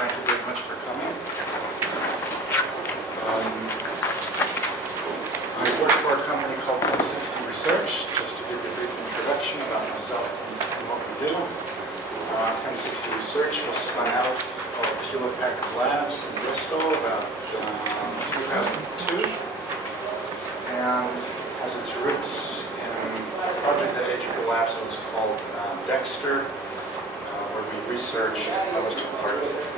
Thank you very much for coming. I work for a company called 1060 Research. Just to give you a brief introduction about myself and what we do. 1060 Research was spun out of Hewlett Packard Labs in Bristol about 2002 and has its roots in a project at HP Labs that was called Dexter, where we researched. I wasn't part of the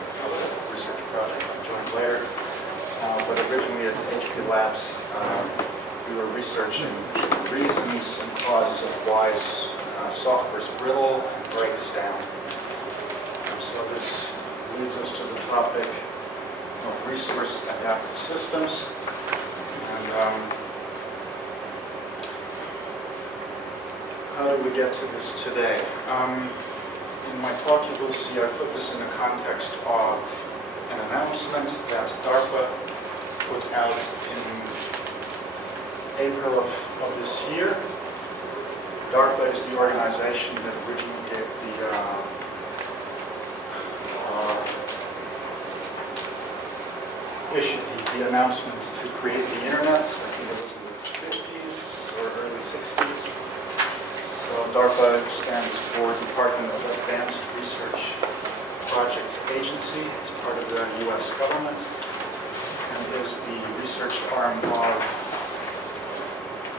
research project, I joined later, but originally at HP Labs we were researching reasons and causes of why software is brittle and breaks down. So this leads us to the topic of resource adaptive systems. And how do we get to this today? In my talk you will see I put this in the context of an announcement that DARPA put out in April of this year. DARPA is the organization that originally gave issued the announcement to create the internet. I think it was in the 50s or early 60s. So DARPA stands for Department of Advanced Research Projects Agency. It's part of the U.S. government and is the research arm of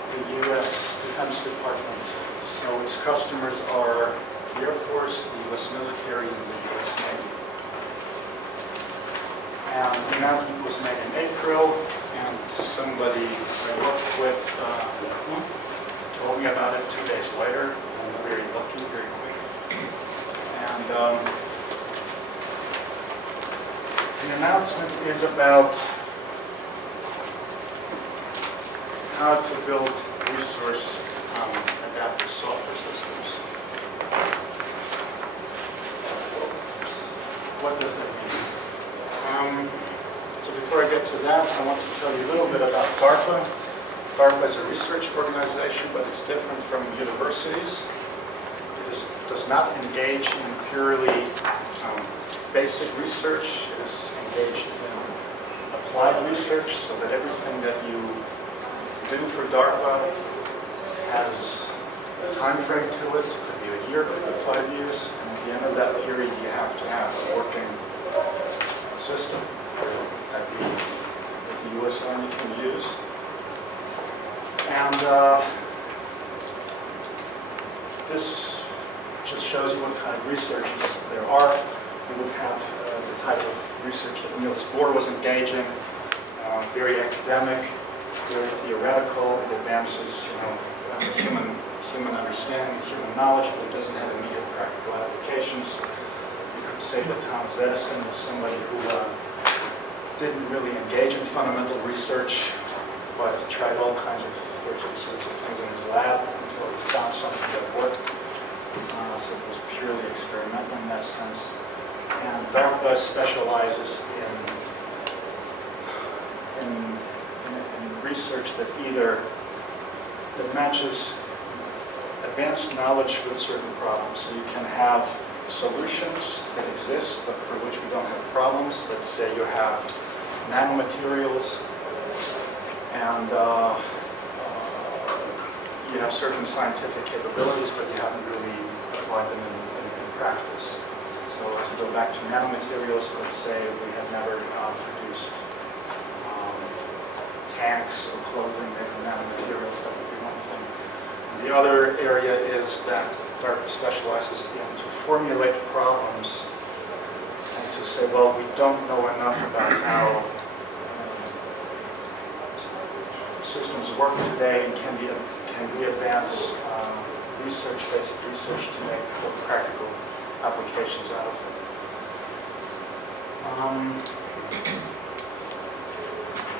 the U.S. Defense Department. So its customers are the Air Force, the U.S. military, and the U.S. Navy. And the announcement was made in April, and somebody I worked with told me about it 2 days later. I'm very lucky, very quick. And the announcement is about how to build resource adaptive software systems. What does that mean? So before I get to that, I want to tell you a little bit about DARPA. DARPA is a research organization, but it's different from universities. It does not engage in purely basic research. It is engaged in applied research, so that everything that you do for DARPA has a time frame to it. It could be a year, could be 5 years. And at the end of that period, you have to have a working system that the U.S. Army can use. And this just shows you what kind of researches there are. You would have the type of research that Niels Bohr was engaging, very academic, very theoretical. It advances, human understanding, human knowledge, but it doesn't have immediate practical applications. You could say that Thomas Edison was somebody who didn't really engage in fundamental research, but tried all kinds of sorts of things in his lab until he found something that worked. So it was purely experimental in that sense. And DARPA specializes in research that matches advanced knowledge with certain problems. So you can have solutions that exist, but for which we don't have problems. Let's say you have nanomaterials, and you have certain scientific capabilities, but you haven't really applied them in practice. So to go back to nanomaterials, let's say we have never produced tanks or clothing made of nanomaterials. That would be one thing. And the other area is that DARPA specializes in to formulate problems and to say, well, we don't know enough about how systems work today, and can we advance research, basic research, to make practical applications out of it.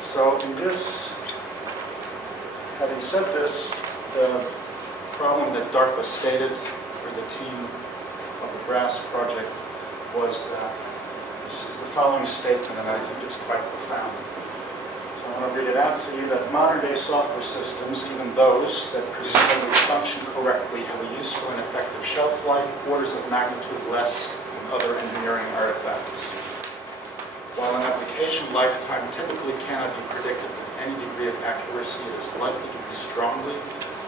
So in this, having said this, the problem that DARPA stated for the team of the BRASS project was that this is the following statement, and I think it's quite profound. So I want to read it out to you, that modern-day software systems, even those that presumably function correctly, have a useful and effective shelf life, orders of magnitude less than other engineering artifacts. application lifetime typically cannot be predicted with any degree of accuracy. It is likely to be strongly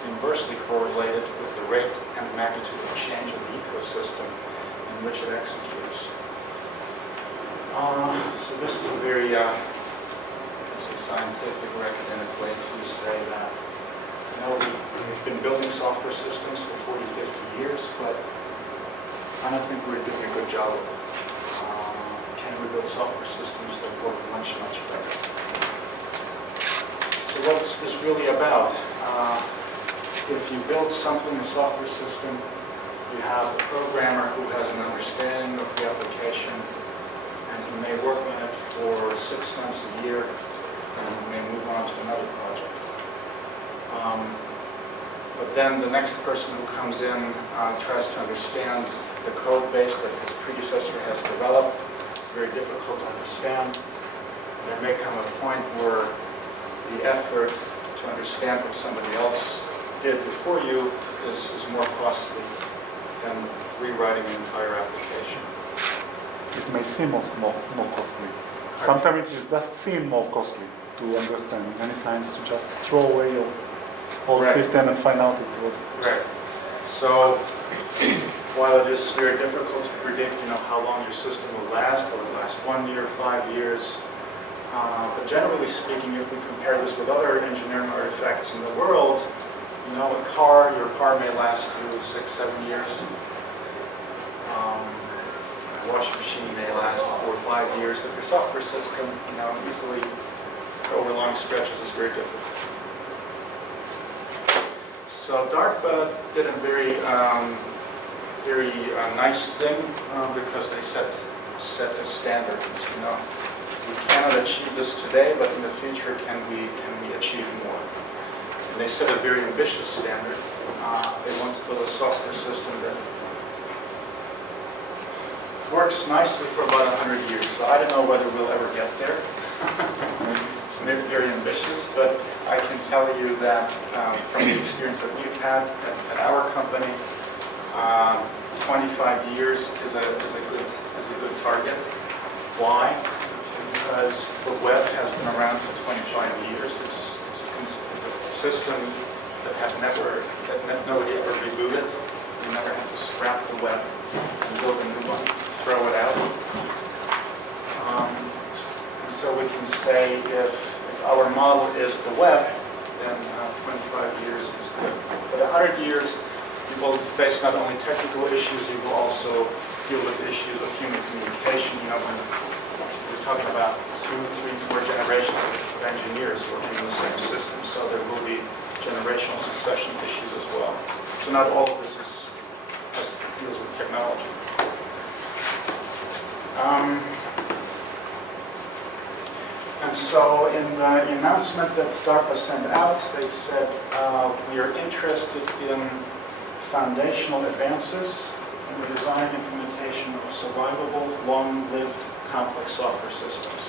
inversely correlated with the rate and magnitude of change in the ecosystem in which it executes. So this is a very it's a scientific or academic way to say that, you know, we've been building software systems for 40, 50 years, but I don't think we're doing a good job of it. Can we build software systems that work much, much better? So what's this really about? If you build something, a software system, you have a programmer who has an understanding of the application, and he may work on it for 6 months, a year, and he may move on to another project. But then the next person who comes in tries to understand the code base that his predecessor has developed. It's very difficult to understand. There may come a point where the effort to understand what somebody else did before you is more costly than rewriting the entire application. It may seem more costly. Sometimes it just seems more costly to understand. Many times you just throw away your whole system and find out it was... Right. So while it is very difficult to predict, you know, how long your system will last, will it last 1 year, 5 years? But generally speaking, if we compare this with other engineering artifacts in the world, you know, your car may last you 6, 7 years. A washing machine may last 4 or 5 years, but your software system, you know, easily over long stretches is very difficult. So DARPA did a very nice thing because they set a standard. You know, we cannot achieve this today, but in the future, can we achieve more? And they set a very ambitious standard. They want to build a software system that works nicely for about 100 years. So I don't know whether we'll ever get there. It's very ambitious, but I can tell you that from the experience that we've had at our company, 25 years is a good target. Why? Because the web has been around for 25 years. It's a system that nobody ever rebooted. You never had to scrap the web and build a new one, throw it out. And so we can say if our model is the web, then 25 years is good. But 100 years, you will face not only technical issues, you will also deal with issues of human communication. You know, when we're talking about 2, 3, 4 generations of engineers working in the same system, so there will be generational succession issues as well. So not all of this deals with technology. And so in the announcement that DARPA sent out, they said, we are interested in foundational advances in the design and implementation of survivable, long-lived, complex software systems.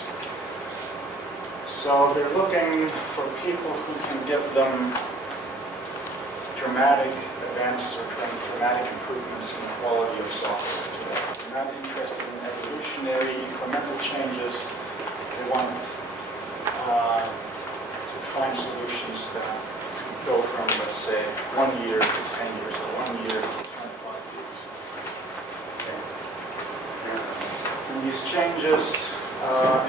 So they're looking for people who can give them dramatic advances or dramatic improvements in the quality of software today. They're not interested in evolutionary, incremental changes. They want to find solutions that go from, let's say, 1 year to 10 years, or 1 year to 25 years. Okay. And these changes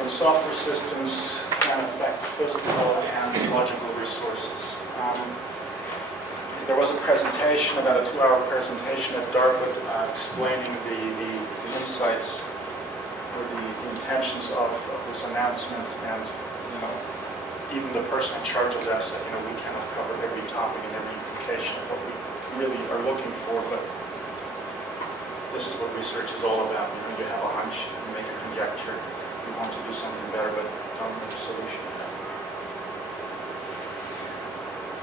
in software systems can affect physical and logical resources. There was a presentation, about a 2-hour presentation at DARPA explaining the insights or the intentions of this announcement, and you know, even the person in charge of that said, you know, we cannot cover every topic and every implication of what we really are looking for, but this is what research is all about. You know, you have a hunch, you make a conjecture, you want to do something better, but don't have a solution yet.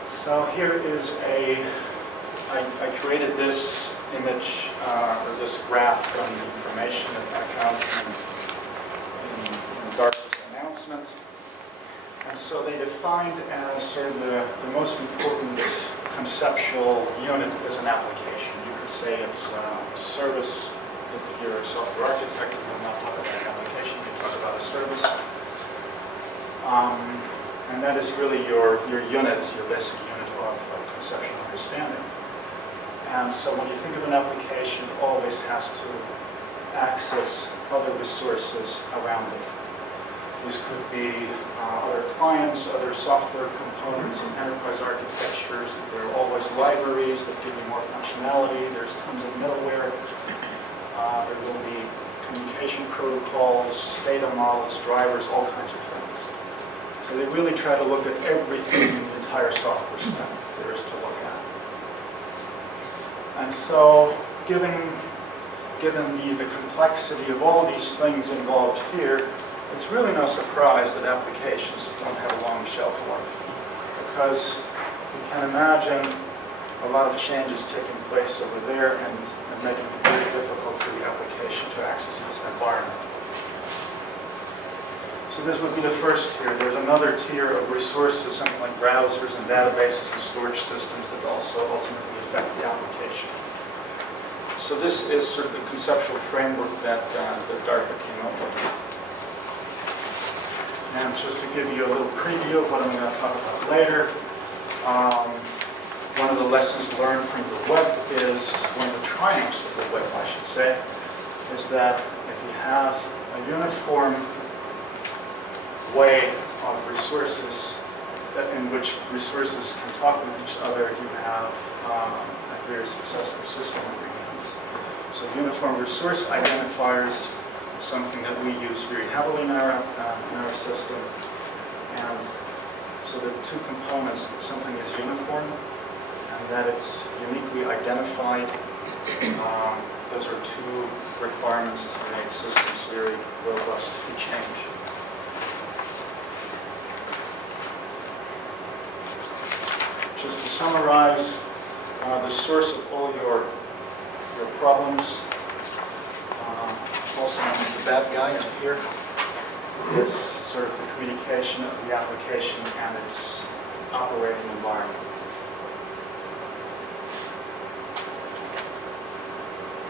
So here is I created this image, or this graph from the information that I found in DARPA's announcement. And so they defined as sort of the most important conceptual unit as an application. You could say it's a service. If you're a software architect, you will not talk about an application, you talk about a service. And that is really your unit, your basic unit of conceptual understanding. And so when you think of an application, it always has to access other resources around it. These could be other clients, other software components in enterprise architectures. There are always libraries that give you more functionality. There's tons of middleware. There will be communication protocols, data models, drivers, all kinds of things. So they really try to look at everything in the entire software stack there is to look at. And so given the complexity of all these things involved here, it's really no surprise that applications don't have a long shelf life, because you can imagine a lot of changes taking place over there and making it very difficult for the application to access its environment. So this would be the first tier. There's another tier of resources, something like browsers and databases and storage systems that also ultimately affect the application. So this is sort of the conceptual framework that DARPA came up with. And just to give you a little preview of what I'm going to talk about later, one of the lessons learned from the web is, one of the triumphs of the web, I should say, is that if you have a uniform way of resources in which resources can talk with each other, you have a very successful system in your hands. So uniform resource identifiers, something that we use very heavily in our system. And so there are two components: that something is uniform and that it's uniquely identified. Those are two requirements to make systems very robust to change. Just to summarize, the source of all your problems, also known as the bad guy up here, is sort of the communication of the application and its operating environment.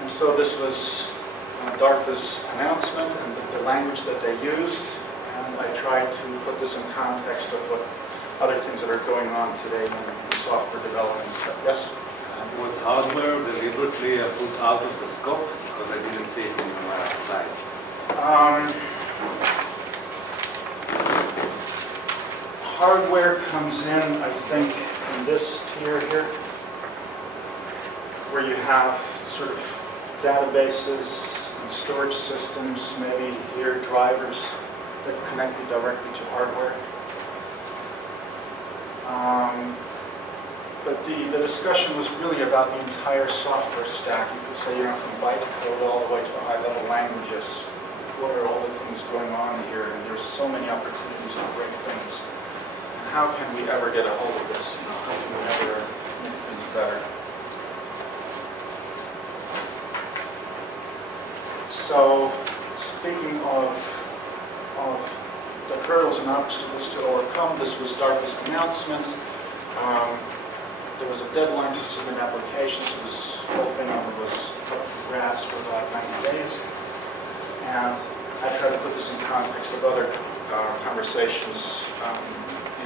And so this was DARPA's announcement and the language that they used, and I tried to put this in context of what other things that are going on today in software development. Yes? Was hardware deliberately put out of the scope? Because I didn't see it in the last slide. Hardware comes in, I think, in this tier here, where you have sort of databases and storage systems, maybe here drivers that connect you directly to hardware. But the discussion was really about the entire software stack. You could say, from bytecode all the way to high-level languages. What are all the things going on here? And there's so many opportunities and great things. And how can we ever get a hold of this? How can we ever make things better? So, speaking of the hurdles and obstacles to overcome, this was DARPA's announcement. There was a deadline to submit applications, so this whole thing was up for grabs for about 90 days. And I tried to put this in context of other conversations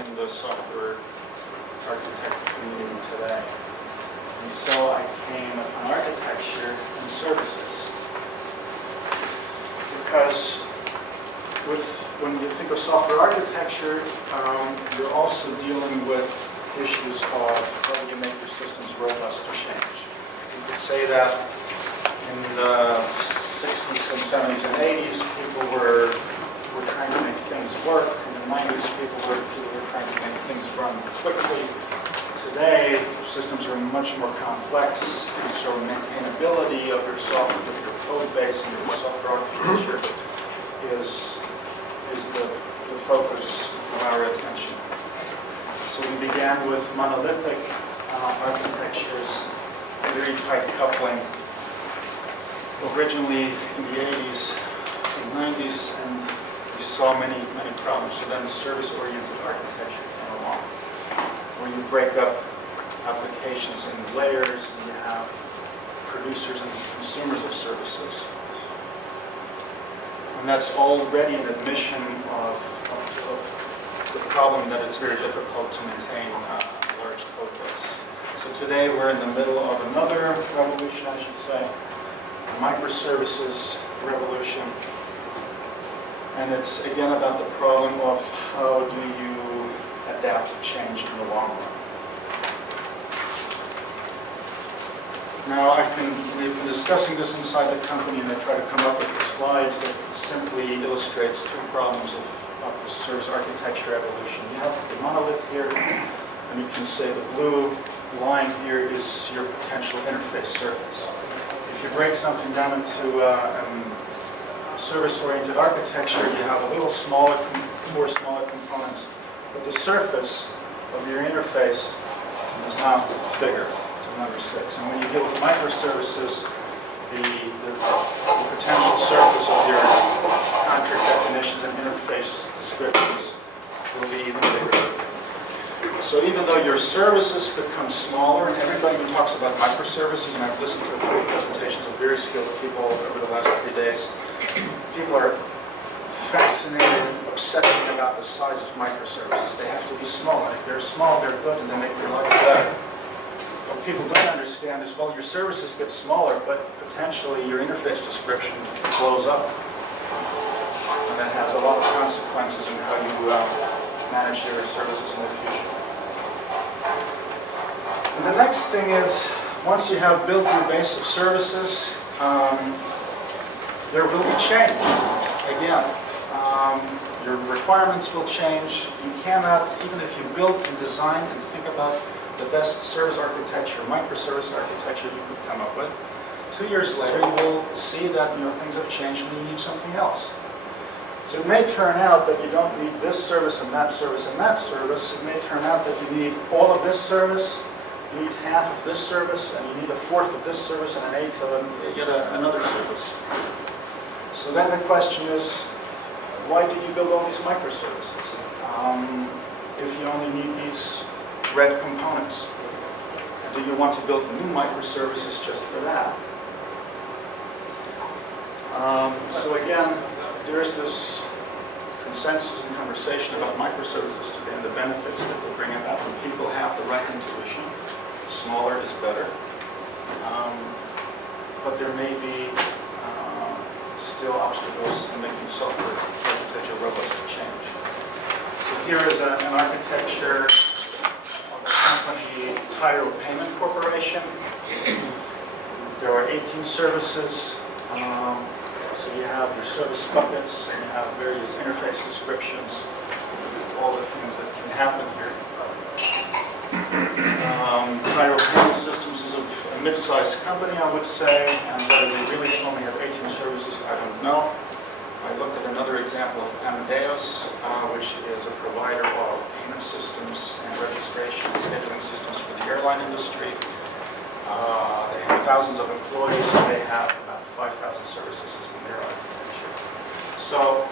in the software architecture community today. And so I came upon architecture and services. Because when you think of software architecture, you're also dealing with issues of how do you make your systems robust to change. You could say that in the 60s and 70s and 80s, people were trying to make things work. In the 90s, people were trying to make things run quickly. Today, systems are much more complex, and so maintainability of your software, of your code base and your software architecture is the focus of our attention. So we began with monolithic architectures, very tight coupling, originally in the 80s and 90s, and we saw many problems. So then service-oriented architecture came along, where you break up applications in layers, and you have producers and consumers of services. And that's already an admission of the problem that it's very difficult to maintain a large code base. So today we're in the middle of another revolution, I should say, a microservices revolution. And it's again about the problem of how do you adapt to change in the long run. Now, we've been discussing this inside the company, and I try to come up with a slide that simply illustrates two problems of the service architecture evolution. You have the monolith here, and you can say the blue line here is your potential interface surface. If you break something down into service-oriented architecture, you have a little smaller, more smaller components, but the surface of your interface is now bigger. Number 6. And when you deal with microservices, the potential surface of your contract definitions and interface descriptions will be even bigger. So even though your services become smaller, and everybody who talks about microservices, and I've listened to a couple of presentations of very skilled people over the last 3 days, people are fascinated, obsessing about the size of microservices. They have to be small, and if they're small, they're good, and they make your life better. What people don't understand is, well, your services get smaller, but potentially your interface description blows up. And that has a lot of consequences in how you manage your services in the future. And the next thing is, once you have built your base of services, there will be change. Again, your requirements will change. You cannot, even if you build and design and think about the best service architecture, microservice architecture you could come up with, 2 years later you will see that things have changed and you need something else. So it may turn out that you don't need this service and that service and that service. It may turn out that you need all of this service, you need half of this service, and you need a fourth of this service and an eighth of yet another service. So then the question is, why did you build all these microservices if you only need these red components? And do you want to build new microservices just for that? So again, there is this consensus and conversation about microservices today and the benefits that they bring about, and people have the right intuition. Smaller is better. But there may be still obstacles in making software architecture robust to change. So here is an architecture company, Tyro Payment Corporation. There are 18 services. So you have your service buckets, and you have various interface descriptions, all the things that can happen here. Tyro Payment Systems is a mid-sized company, I would say, and whether they really only have 18 services, I don't know. I looked at another example of Amadeus, which is a provider of payment systems and registration scheduling systems for the airline industry. They have thousands of employees, and they have about 5,000 services in their architecture. So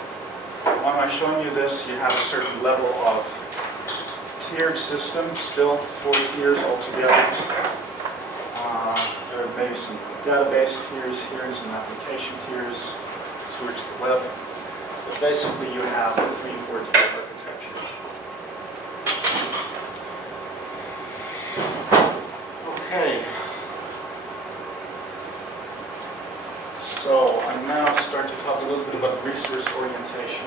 when I'm showing you this, you have a certain level of tiered system, still 4 tiers altogether. There are maybe some database tiers here and some application tiers towards the web. But basically you have a 3-4 tier architecture. Okay. So I'm now starting to talk a little bit about resource orientation.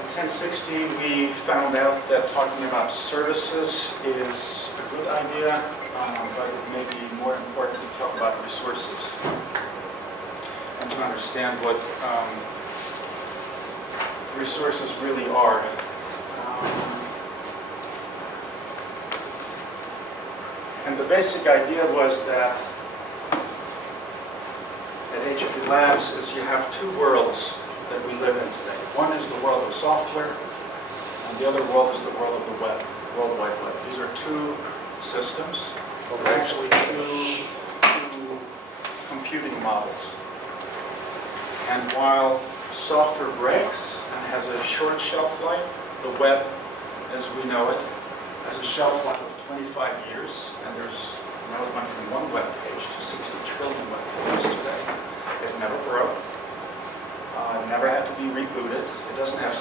In 1016 we found out that talking about services is a good idea, but it may be more important to talk about resources and to understand what resources really are. And the basic idea was that at HFE Labs is you have 2 worlds that we live in today. One is the world of software, and the other world is the world of the web, World Wide Web. These are 2 systems, or actually two computing models. And while software breaks and has a short shelf life, the web, as we know it, has a shelf life of 25 years, and there's now it went from 1 web page to 60 trillion web pages today. It never broke. Never had to be rebooted.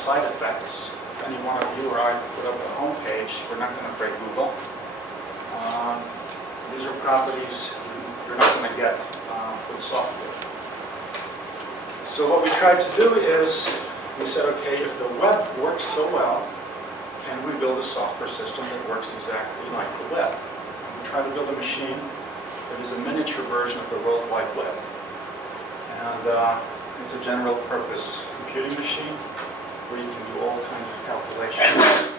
side effects. If any one of you or I put up a home page, we're not going to break Google. These are properties you're not going to get with software. So what we tried to do is, we said, okay, if the web works so well, can we build a software system that works exactly like the web? And we tried to build a machine that is a miniature version of the World Wide Web. And it's a general purpose computing machine where you can do all kinds of calculations.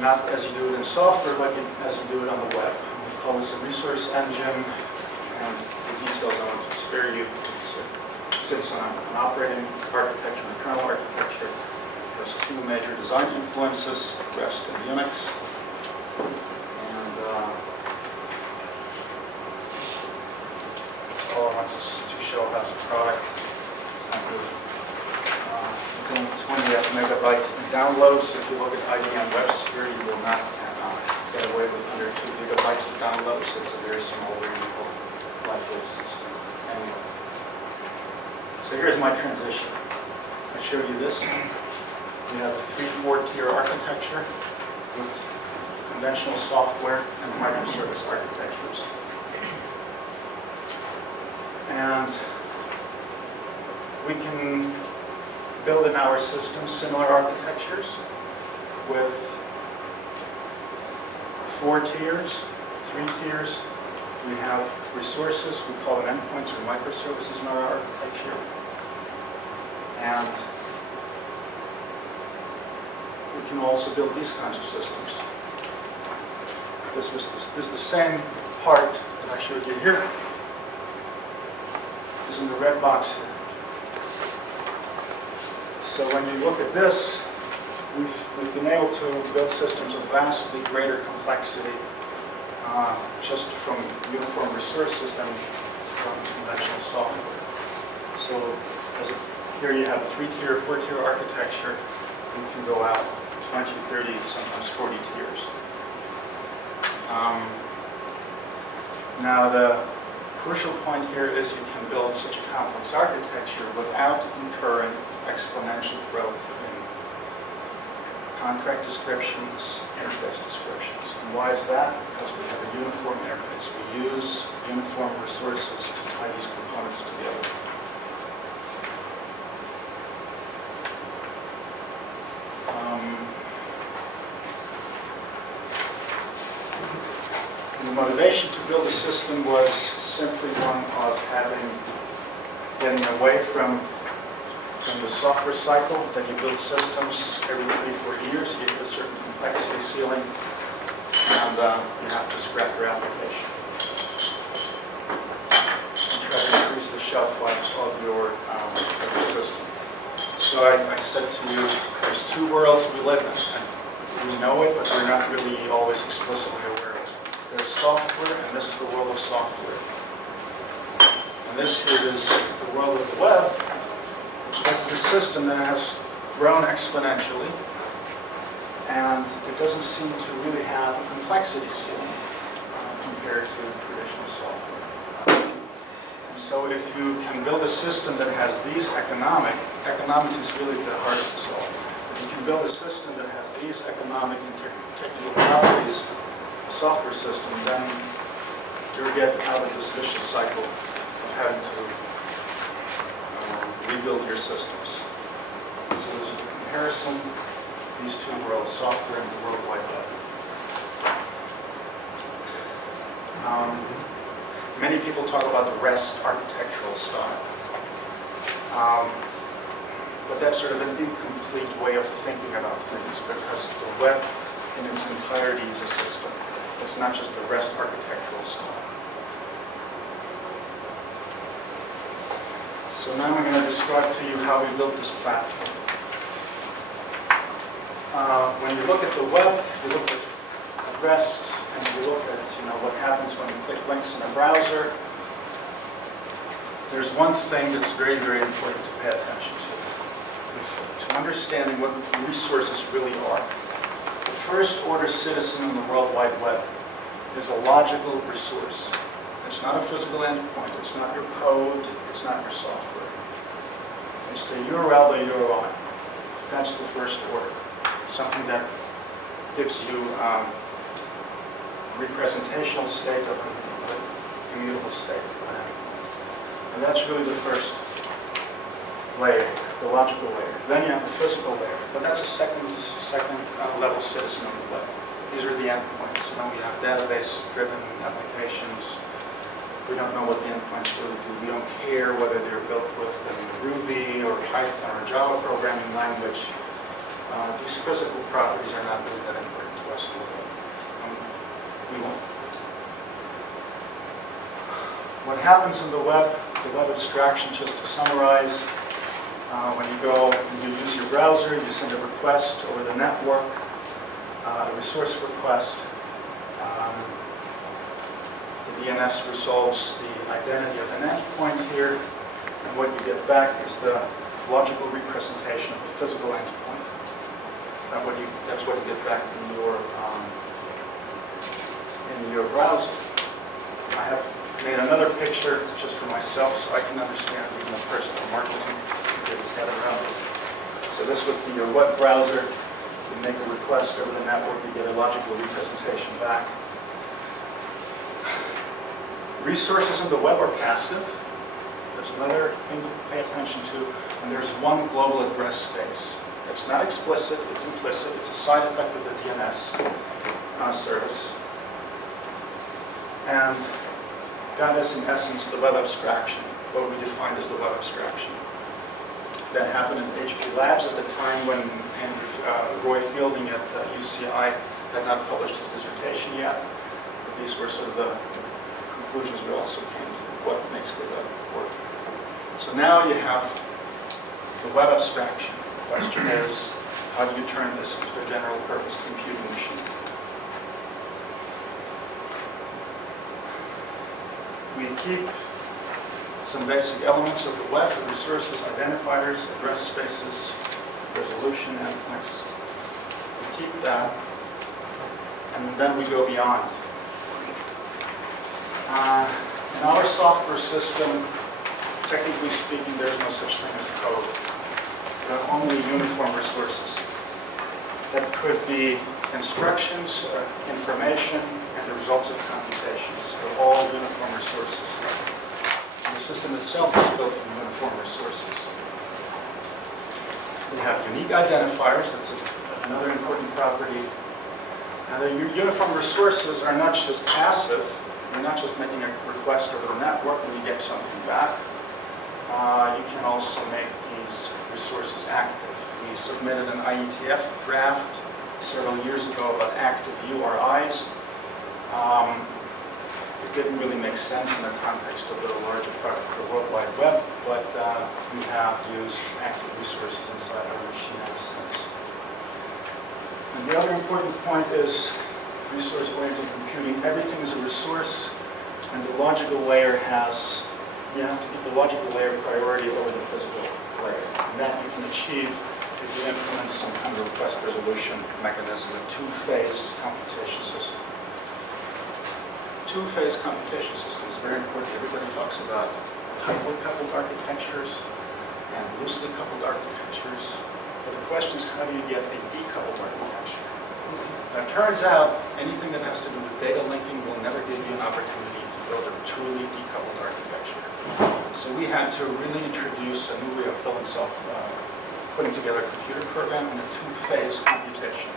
Not as you do it in software, but as you do it on the web. We call this a resource engine, and the details I want to spare you. It sits on an operating architecture and kernel architecture. There's two major design influences, REST and Unix. And all I want to show about the product. It's not really, it's only 20 megabyte in downloads. If you look at IBM WebSphere, you will not get away with under 2 gigabytes of downloads. It's a very small, readable, lightweight system. Anyway, so here's my transition. I showed you this. We have a 3-4 tier architecture with conventional software and microservice architectures. And we can build in our system similar architectures with 4 tiers, 3 tiers. We have resources, we call them endpoints or microservices in our architecture. And we can also build these kinds of systems. This is the same part that I showed you here. Is in the red box here. So when you look at this, we've been able to build systems of vastly greater complexity just from uniform resources than from conventional software. So here you have a 3-tier, 4-tier architecture. You can go out 20, 30, sometimes 40 tiers. Now the crucial point here is you can build such a complex architecture without incurring exponential growth in contract descriptions, interface descriptions. And why is that? Because we have a uniform interface. We use uniform resources to tie these components together. The motivation to build a system was simply one of getting away from the software cycle that you build systems every 3-4 years. You hit a certain complexity ceiling, and you have to scrap your application. And try to increase the shelf life of your system. So I said to you, there's 2 worlds we live in, and we know it, but we're not really always explicitly aware of it. There's software, and this is the world of software. And this here is the world of the web. It's a system that has grown exponentially, and it doesn't seem to really have a complexity ceiling compared to traditional software. And so if you can build a system that has these economics is really the heart of the software. If you can build a system that has these economic and technical properties, software system, then you're getting out of this vicious cycle of having to rebuild your systems. So there's a comparison, these 2 worlds, software and the World Wide Web. Many people talk about the REST architectural style. But that's sort of an incomplete way of thinking about things because the web in its entirety is a system. It's not just the REST architectural style. So now I'm going to describe to you how we built this platform. When you look at the web, you look at REST, and you look at what happens when you click links in a browser. There's one thing that's very, very important to pay attention to understanding what resources really are. The first order citizen in the World Wide Web is a logical resource. It's not a physical endpoint. It's not your code. It's not your software. It's the URL, the URI. That's the first order. Something that gives you representational state of an immutable state. And that's really the first layer, the logical layer. Then you have the physical layer, but that's a second level citizen of the web. These are the endpoints. You know, we have database-driven applications. We don't know what the endpoints really do. We don't care whether they're built with Ruby or Python or Java programming language. These physical properties are not really that important to us in the web. We won't. What happens in the web abstraction, just to summarize, when you go and you use your browser, you send a request over the network, a resource request. The DNS resolves the identity of an endpoint here, and what you get back is the logical representation of a physical endpoint. That's what you get back in your browser. I have made another picture just for myself so I can understand even a person from marketing get his head around it. So this would be your web browser. You make a request over the network, you get a logical representation back. Resources in the web are passive. There's another thing to pay attention to, and there's one global address space. It's not explicit, it's implicit. It's a side effect of the DNS service. And that is, in essence, the web abstraction, what we defined as the web abstraction. That happened in HP Labs at the time when Roy Fielding at UCI had not published his dissertation yet. These were sort of the conclusions we also came to, what makes the web work. So now you have the web abstraction. The question is, how do you turn this into a general purpose computing machine? We keep some basic elements of the web, the resources, identifiers, address spaces, resolution endpoints. We keep that, and then we go beyond. In our software system, technically speaking, there's no such thing as code. There are only uniform resources. That could be instructions, information, and the results of computations. They're all uniform resources. And the system itself is built from uniform resources. We have unique identifiers. That's another important property. And the uniform resources are not just passive. You're not just making a request over the network and you get something back. You can also make these resources active. We submitted an IETF draft several years ago about active URIs. It didn't really make sense in the context of the larger part of the World Wide Web, but we have used active resources inside our machine ever since. And the other important point is resource-oriented computing. Everything is a resource, and the logical layer you have to give the logical layer priority over the physical layer. And that you can achieve if you implement some kind of request resolution mechanism, a two-phase computation system. Two-phase computation system is very important. Everybody talks about tightly coupled architectures and loosely coupled architectures. But the question is, how do you get a decoupled architecture? Now, it turns out anything that has to do with data linking will never give you an opportunity to build a truly decoupled architecture. So we had to really introduce a new way of putting together a computer program in a two-phase computation.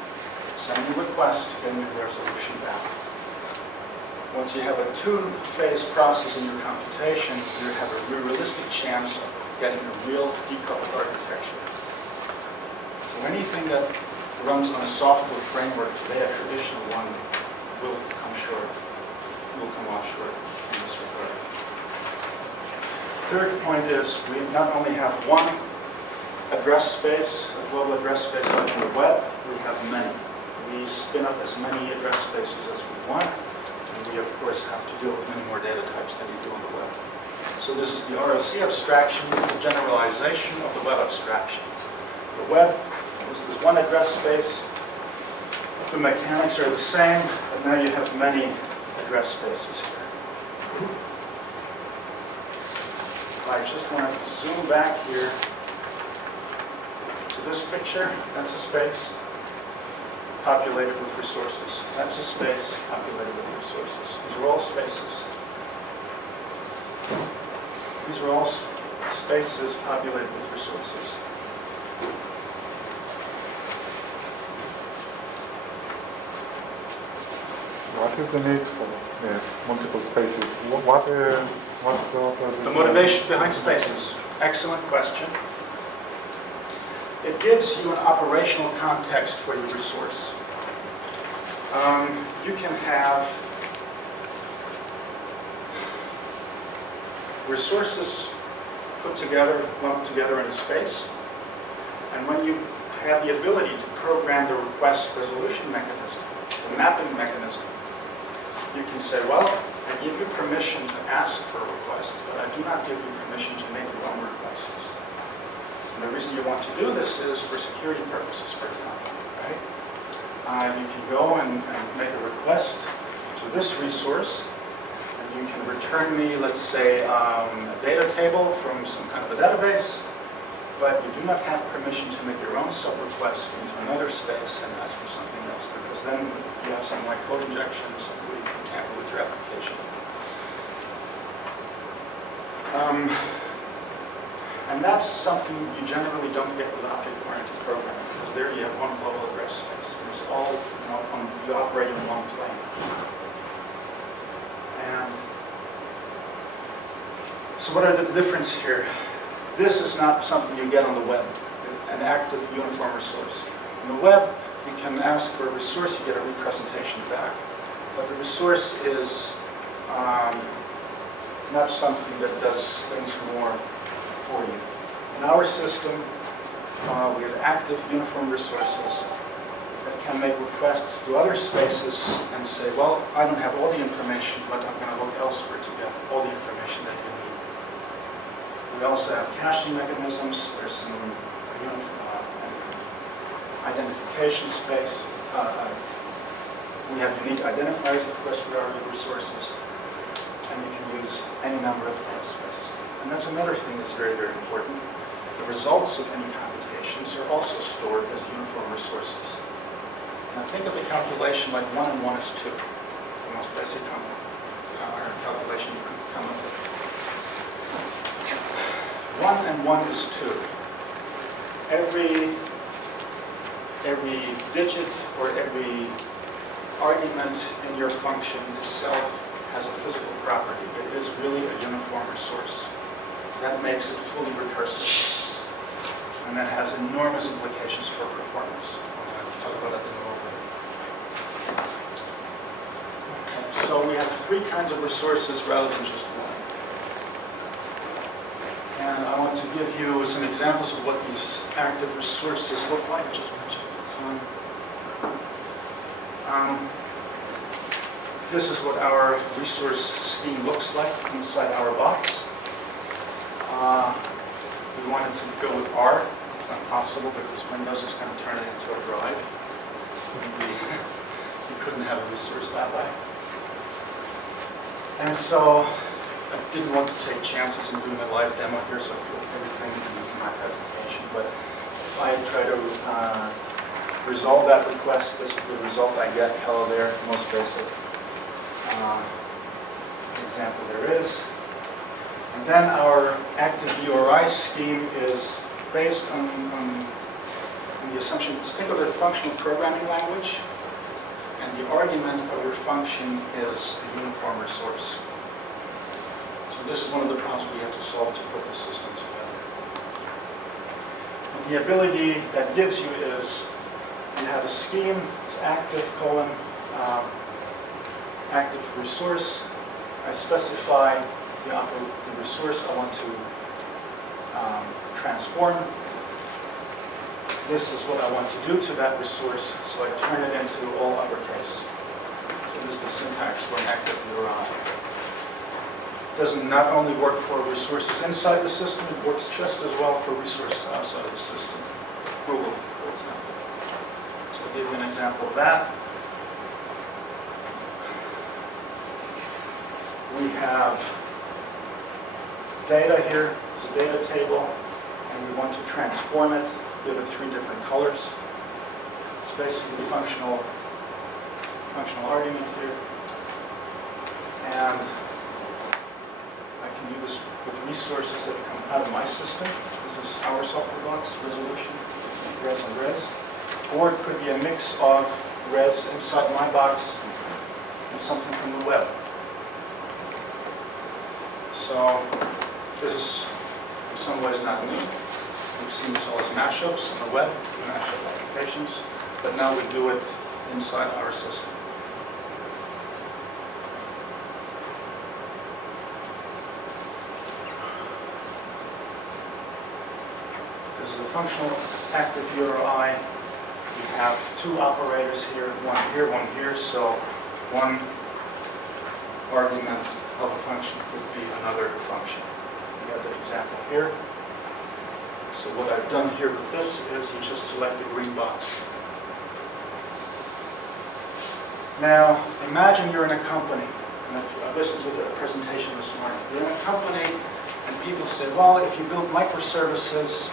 Send a request, getting a resolution back. Once you have a two-phase process in your computation, you have a realistic chance of getting a real decoupled architecture. So anything that runs on a software framework today, a traditional one, will come off short in this regard. Third point is we not only have one address space, a global address space like in the web, we have many. We spin up as many address spaces as we want, and we of course have to deal with many more data types than you do on the web. So this is the ROC abstraction, the generalization of the web abstraction. The web is this one address space. The mechanics are the same, but now you have many address spaces here. I just want to zoom back here So this picture, that's a space populated with resources. That's a space populated with resources. These are all spaces. These are all spaces populated with resources. What is the need for multiple spaces? What's The motivation behind spaces. Excellent question. It gives you an operational context for your resource. You can have resources put together, lumped together in a space, and when you have the ability to program the request resolution mechanism, the mapping mechanism, you can say, well, I give you permission to ask for requests, but I do not give you permission to make your own requests. And the reason you want to do this is for security purposes, for example, right? You can go and make a request to this resource, and you can return me, let's say, a data table from some kind of a database, but you do not have permission to make your own sub-request into another space and ask for something else, because then you have something like code injection, something you can tamper with your application. And that's something you generally don't get with object-oriented programming, because there you have one global address space. It's all, you operate in one plane. And so what are the difference here? This is not something you get on the web, an active uniform resource. On the web, you can ask for a resource, you get a representation back. But the resource is not something that does things more for you. In our system, we have active uniform resources that can make requests to other spaces and say, well, I don't have all the information, but I'm going to look elsewhere to get all the information that you need. We also have caching mechanisms. There's some identification space. We have unique identifiers, of course, for our resources. And you can use any number of spaces. And that's another thing that's very, very important. The results of any computations are also stored as uniform resources. Now think of a calculation like 1 and 1 is 2. The most basic calculation you can come up with. 1 and 1 is 2. Every digit or every argument in your function itself has a physical property. It is really a uniform resource. That makes it fully recursive. And that has enormous implications for performance. I'll talk about that in a little bit. Okay, so we have 3 kinds of resources rather than just one. And I want to give you some examples of what these active resources look like. I just want to check the time. This is what our resource scheme looks like inside our box. We wanted to go with R. It's not possible because Windows is going to turn it into a drive. You couldn't have a resource that way. And so I didn't want to take chances in doing a live demo here, so I put everything in my presentation. But if I try to resolve that request, this is the result I get. Hello there, most basic example there is. And then our active URI scheme is based on the assumption, just think of it as a functional programming language, and the argument of your function is a uniform resource. So this is one of the problems we have to solve to put the system together. And the ability that gives you is, you have a scheme, it's active colon, active resource. I specify the resource I want to transform. This is what I want to do to that resource, so I turn it into all uppercase. So this is the syntax for an active URI. It doesn't not only work for resources inside the system, it works just as well for resources outside of the system. Google, for example. So I'll give you an example of that. We have data here. It's a data table, and we want to transform it give it 3 different colors. It's basically functional argument here. And I can do this with resources that come out of my system. This is our software box resolution, res and res. Or it could be a mix of res inside my box and something from the web. So this is in some ways not new. We've seen this all as mashups on the web, mashup applications, but now we do it inside our system. This is a functional active URI. We have 2 operators here, one here, so one argument of a function could be another function. We have the example here. So what I've done here with this is you just select the green box. Now, imagine you're in a company, and I listened to the presentation this morning. You're in a company, and people say, well, if you build microservices,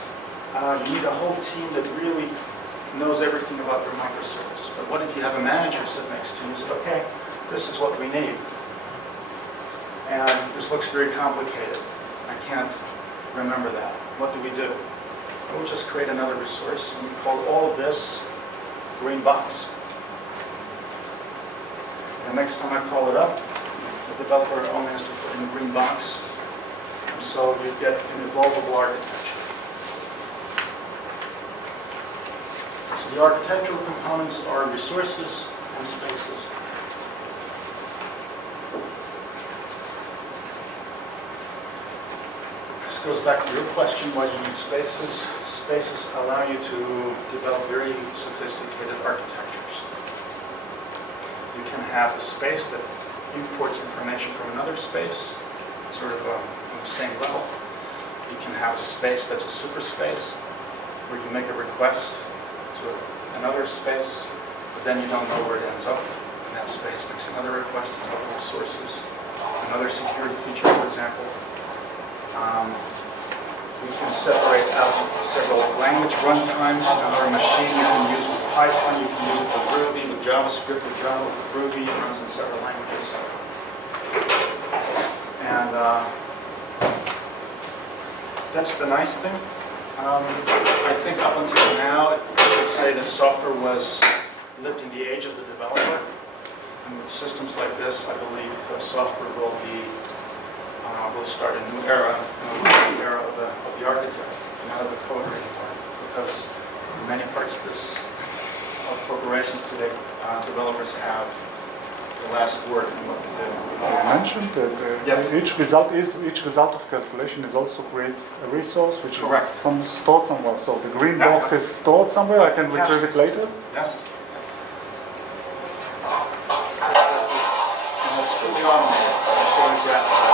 you need a whole team that really knows everything about your microservice. But what if you have a manager sit next to you and say, okay, this is what we need. And this looks very complicated. I can't remember that. What do we do? Well, we just create another resource, and we call all of this green box. The next time I call it up, the developer only has to put in a green box, and so you get an evolvable architecture. So the architectural components are resources and spaces. This goes back to your question, why do you need spaces? Spaces allow you to develop very sophisticated architectures. You can have a space that imports information from another space, sort of on the same level. You can have a space that's a superspace, where you make a request to another space, but then you don't know where it ends up. And that space makes another request to multiple sources. Another security feature, for example. We can separate out several language runtimes. Our machine you can use with Python, you can use it with Ruby, with JavaScript, with Java, with Ruby. It runs in several languages. And that's the nice thing. I think up until now, I would say that software was lifting the age of the developer. And with systems like this, I believe software will start a new era, of the architect, not of the coder anymore. Because in many parts of corporations today, developers have the last word in what they do. You mentioned that Yes. each result of calculation is also create a resource which Correct. is stored somewhere. So the green box is stored somewhere. I can retrieve it later. Yes? And it's fully automated. I'll show you graphically.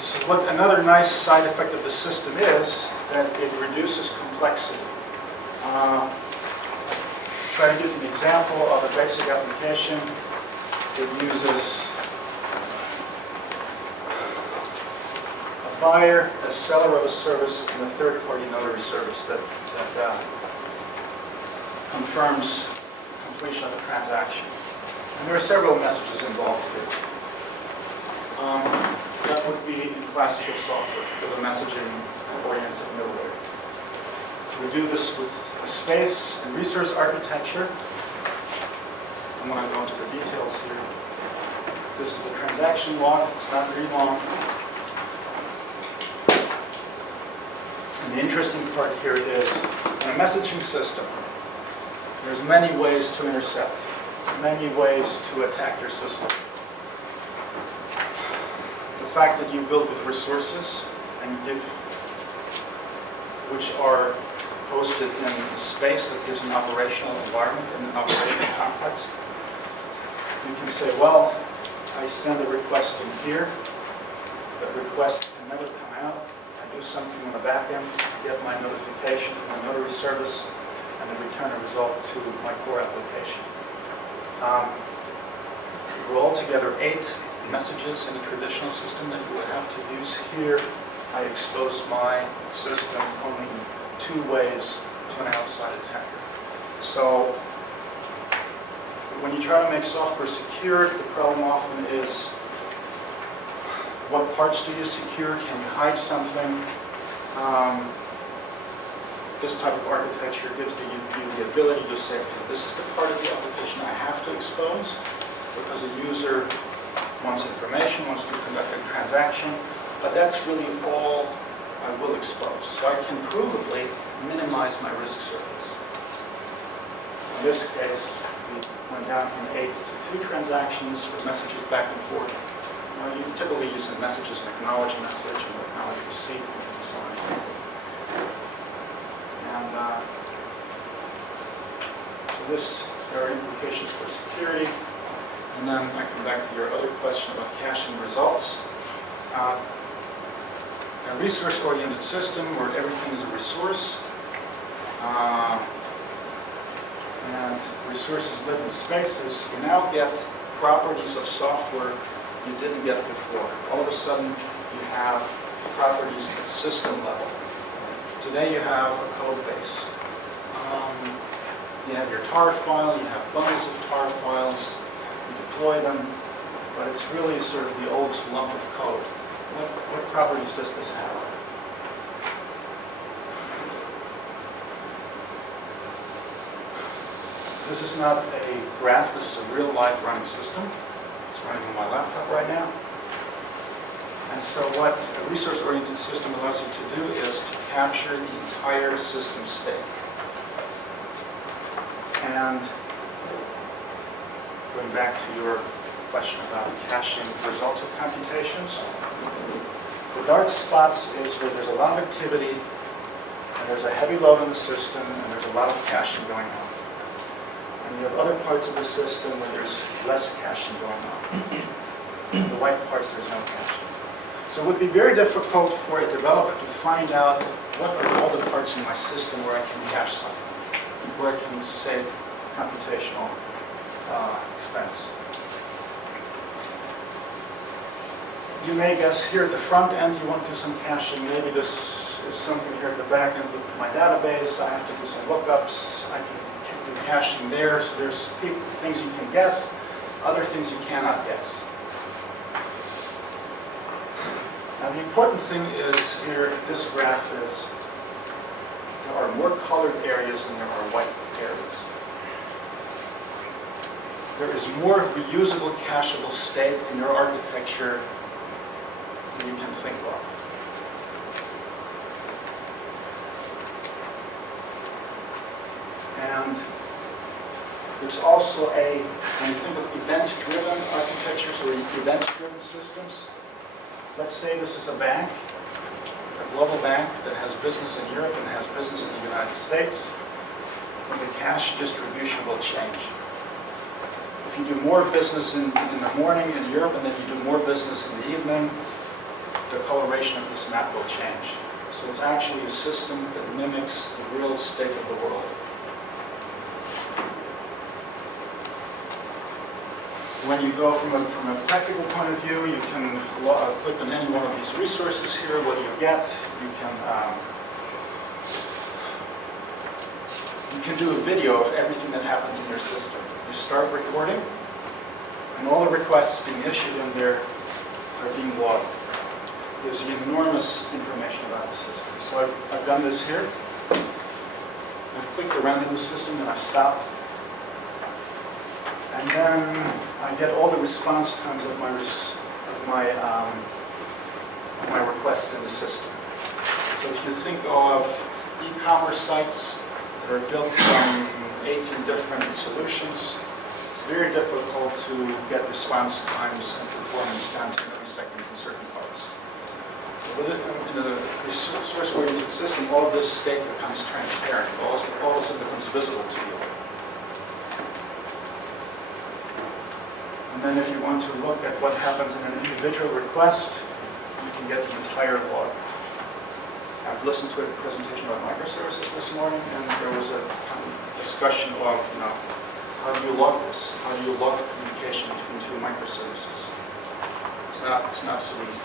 So what another nice side effect of the system is that it reduces complexity. Try to give you an example of a basic application that uses a buyer, a seller of a service, and a third-party notary service that confirms completion of the transaction. And there are several messages involved here. That would be in classical software with a messaging-oriented middleware. We do this with a space and resource architecture. I'm going to go into the details here. This is the transaction log. It's not very long. And the interesting part here is, in a messaging system, there's many ways to intercept, many ways to attack your system. The fact that you build with resources and which are hosted in a space that gives an operational environment and an operational context. You can say, well, I send a request in here. That request can never come out. I do something on the back end, get my notification from my notary service, and then return a result to my core application. We're altogether 8 messages in a traditional system that you would have to use. Here, I expose my system only in two ways to an outside attacker. So when you try to make software secure, the problem often is what parts do you secure? Can you hide something? This type of architecture gives you the ability to say, okay, this is the part of the application I have to expose because a user wants information, wants to conduct a transaction, but that's really all I will expose. So I can provably minimize my risk surface. In this case, we went down from 8 to 2 transactions with messages back and forth. You typically use messages and acknowledge message and acknowledge receipt and so on and so forth. And so there are implications for security. And then I come back to your other question about caching results. A resource-oriented system where everything is a resource, and resources live in spaces, you now get properties of software you didn't get before. All of a sudden, you have properties at system level. Today you have a code base. You have your tar file, you have bundles of tar files, you deploy them, but it's really sort of the old lump of code. What properties does this have? This is not a graph, this is a real live running system. It's running on my laptop right now. And so what a resource-oriented system allows you to do is to capture the entire system state. And going back to your question about caching results of computations, the dark spots is where there's a lot of activity, and there's a heavy load on the system, and there's a lot of caching going on. And you have other parts of the system where there's less caching going on. The white parts, there's no caching. So it would be very difficult for a developer to find out what are all the parts in my system where I can cache something, where I can save computational expense. You may guess here at the front end you want to do some caching. Maybe this is something here at the back end with my database. I have to do some lookups. I can do caching there. So there's things you can guess, other things you cannot guess. Now the important thing is here, this graph is, there are more colored areas than there are white areas. There is more reusable cacheable state in your architecture than you can think of. And there's also when you think of event-driven architectures or event-driven systems, let's say this is a bank, a global bank that has business in Europe and has business in the United States, and the cache distribution will change. If you do more business in the morning in Europe and then you do more business in the evening, the coloration of this map will change. So it's actually a system that mimics the real state of the world. When you go from a practical point of view, you can click on any one of these resources here. What do you get? You can do a video of everything that happens in your system. You start recording, and all the requests being issued in there are being logged. It gives you enormous information about the system. So I've done this here. I've clicked around in the system, and I stopped. And then I get all the response times of my requests in the system. So if you think of e-commerce sites that are built from 18 different solutions, it's very difficult to get response times and performance down to milliseconds in certain parts. In a resource-oriented system, all of this state becomes transparent. All of it becomes visible to you. And then if you want to look at what happens in an individual request, you can get the entire log. I've listened to a presentation about microservices this morning, and there was a discussion of, how do you log this? How do you log the communication between two microservices? It's not so easy.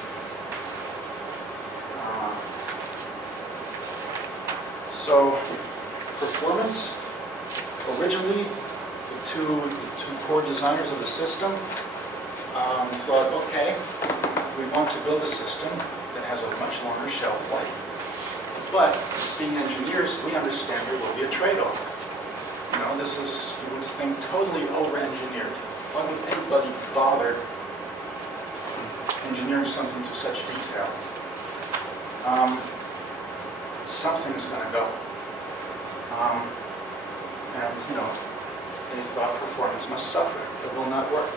So performance, originally the two core designers of the system thought, okay, we want to build a system that has a much longer shelf life. But being engineers, we understand there will be a trade-off. You know, this is, you would think, totally over-engineered. Why would anybody bother engineering something to such detail? Something's going to go. And, you know, they thought performance must suffer. It will not work.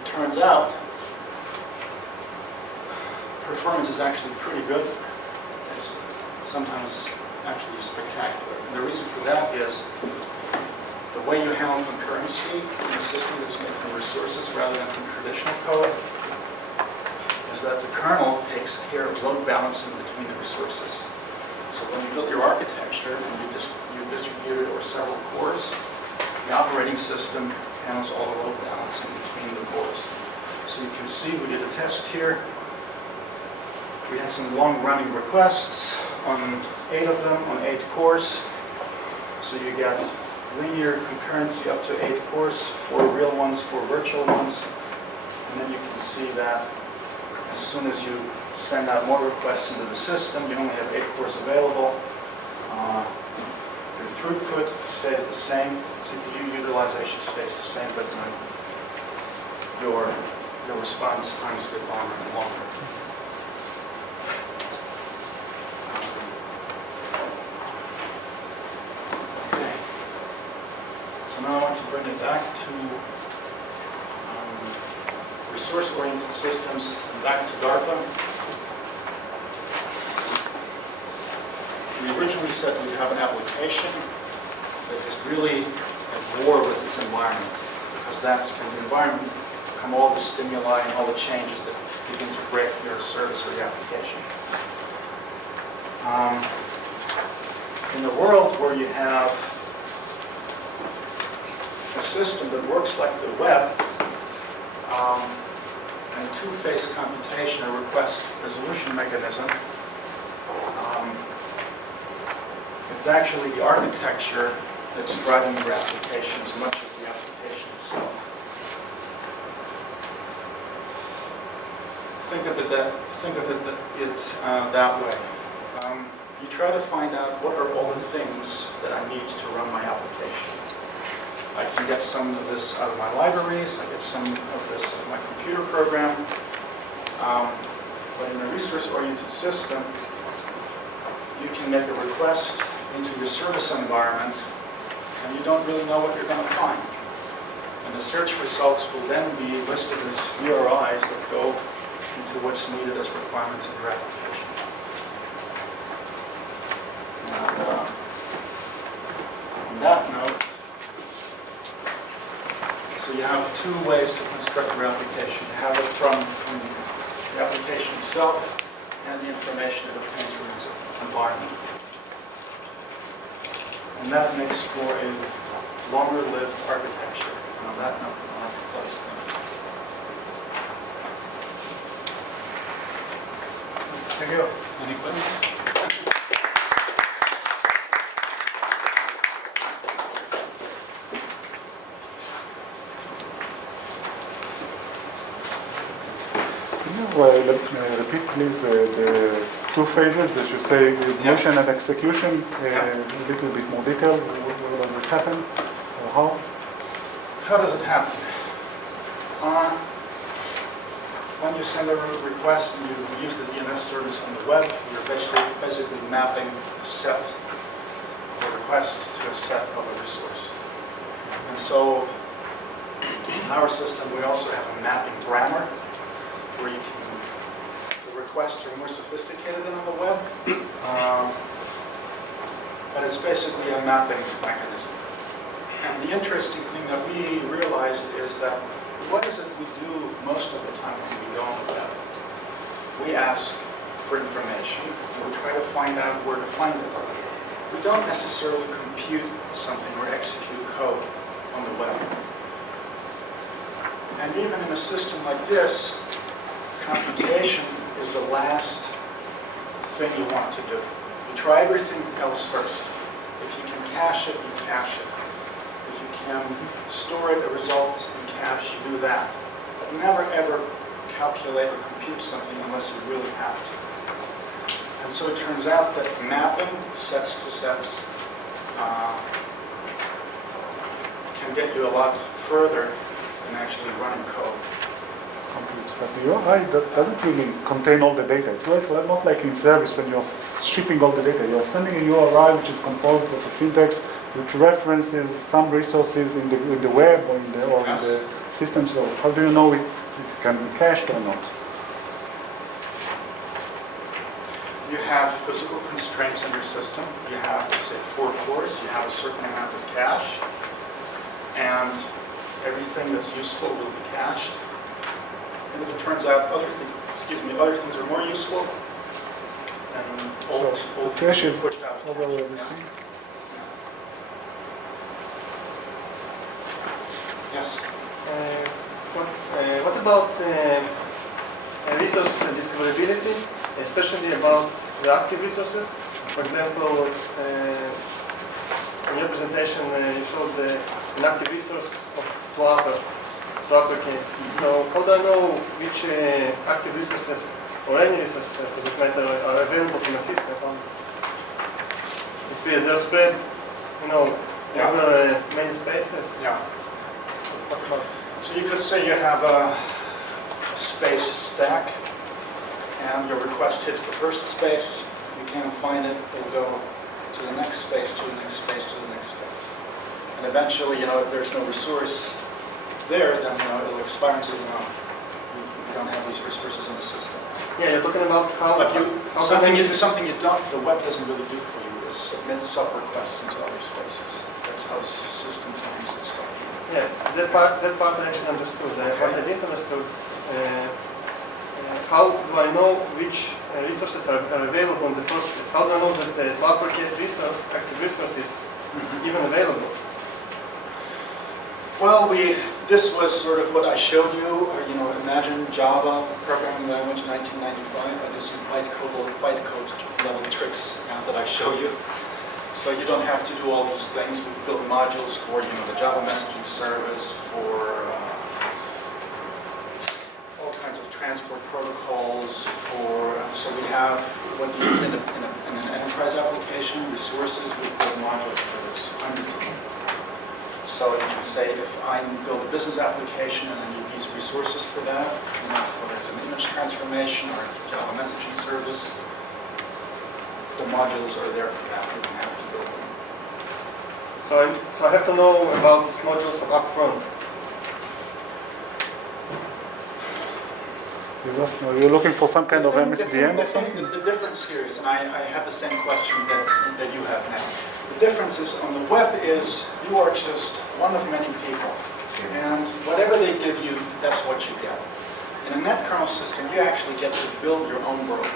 It turns out performance is actually pretty good. It's sometimes actually spectacular. And the reason for that is the way you handle concurrency in a system that's made from resources rather than from traditional code is that the kernel takes care of load balancing between the resources. So when you build your architecture and you distribute it over several cores, the operating system handles all the load balancing between the cores. So you can see we did a test here. We had some long-running requests on 8 of them on 8 cores. So you get linear concurrency up to 8 cores, 4 real ones, 4 virtual ones. And then you can see that as soon as you send out more requests into the system, you only have 8 cores available. Your throughput stays the same, CPU utilization stays the same, but your response times get longer and longer. Okay. So now I want to bring it back to resource-oriented systems and back to DARPA. We originally said we have an application that is really at war with its environment, because that's from the environment come all the stimuli and all the changes that begin to break your service or your application. In a world where you have a system that works like the web, and a two-phase computation, a request resolution mechanism, it's actually the architecture that's driving your application as much as the application itself. Think of it that way. You try to find out what are all the things that I need to run my application. I can get some of this out of my libraries, I get some of this out of my computer program, but in a resource-oriented system, you can make a request into your service environment, and you don't really know what you're going to find. And the search results will then be listed as URIs that go into what's needed as requirements in your application. And on that note, so you have 2 ways to construct your application. You have it from the application itself and the information it obtains from its environment. And that makes for a longer-lived architecture. And on that note, I'll have to close things. Thank you. Any questions? Repeat please the 2 phases that you say resolution and execution, a little bit more detail. Where does it happen or how? How does it happen? When you send a request and you use the DNS service on the web, you're basically mapping a set of a request to a set of a resource. And so in our system, we also have a mapping grammar where you can, the requests are more sophisticated than on the web, but it's basically a mapping mechanism. And the interesting thing that we realized is that what is it we do most of the time when we go on the web? We ask for information, and we try to find out where to find it. We don't necessarily compute something or execute code on the web. And even in a system like this, computation is the last thing you want to do. You try everything else first. If you can cache it, you cache it. If you can store it, a result in cache, you do that. But never ever calculate or compute something unless you really have to. And so it turns out that mapping sets to sets can get you a lot further than actually running code. But the URI doesn't really contain all the data. It's not like in service when you're shipping all the data. You're sending a URI which is composed of a syntax which references some resources in the web or in the system. So how do you know it can be cached or not? You have physical constraints in your system. You have, let's say, 4 cores. You have a certain amount of cache. And everything that's useful will be cached. And if it turns out other things are more useful, and old cache things is are pushed out. over everything. Yes. What about resource discoverability, especially about the active resources? For example, in your presentation you showed an active resource of DARPA case. So how do I know which active resources or any resource for that matter are available in a system? If they're spread, over many spaces. Yeah. What about? So you could say you have a space stack, and your request hits the first space. If you can't find it, it'll go to the next space, to the next space, to the next space. And eventually, if there's no resource there, then it'll expire and say, you don't have these resources in the system. Yeah, you're talking about how. But something you don't, the web doesn't really do for you is submit sub-requests into other spaces. That's how the system finds the stuff. Yeah, that part I actually understood. What I didn't understood is how do I know which resources are available in the first place? How do I know that the uppercase resource, active resource, is even available? Well, this was sort of what I showed you. Imagine Java programming language 1995. I do some bytecode level tricks that I show you. So you don't have to do all these things. We build modules for the Java messaging service, for all kinds of transport protocols. So we have what you need in an enterprise application, resources. We build modules for this, hundreds of them. So you can say, if I build a business application and I need these resources for that, whether it's an image transformation or it's a Java messaging service, the modules are there for that. You don't have to build them. So I have to know about these modules up front. You're looking for some kind of MSDN or something? The difference here is, and I have the same question that you have now. The difference is on the web is you are just one of many people. And whatever they give you, that's what you get. In a net kernel system, you actually get to build your own world.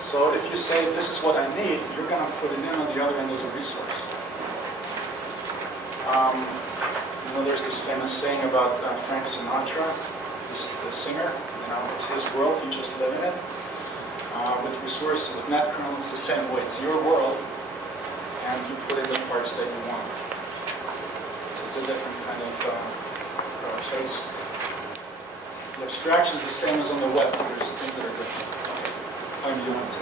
So if you say, this is what I need, you're going to put it in on the other end as a resource. There's this famous saying about Frank Sinatra, the singer. It's his world, you just live in it. With resources, with net kernel, it's the same way. It's your world, and you put in the parts that you want. So it's a different kind of approach. So the abstraction is the same as on the web, but there's things that are different. You want to?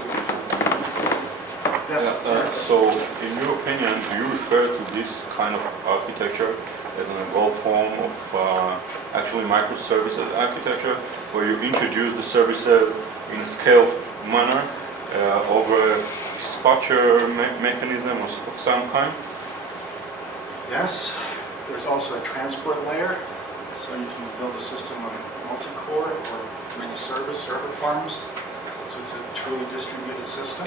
Yes. So, in your opinion, do you refer to this kind of architecture as an evolved form of actually microservices architecture, where you introduce the services in a scaled manner over a dispatcher mechanism of some kind? Yes. There's also a transport layer, so you can build a system of multi-core or many server farms. So it's a truly distributed system.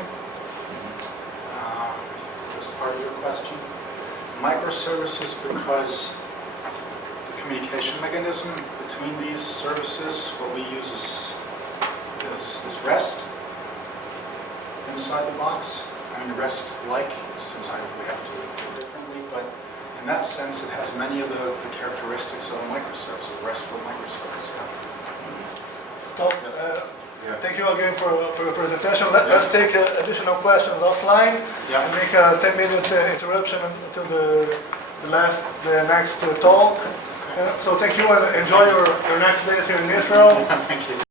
Just part of your question. Microservices, because the communication mechanism between these services, what we use is REST inside the box. I mean, REST-like, since we have to do it differently, but in that sense, it has many of the characteristics of a microservice, a RESTful microservice. Tom, thank you again for your presentation. Let's take additional questions offline Yeah. and make a 10 minutes interruption until the next talk. So thank you and enjoy your next days here in Israel. Thank you.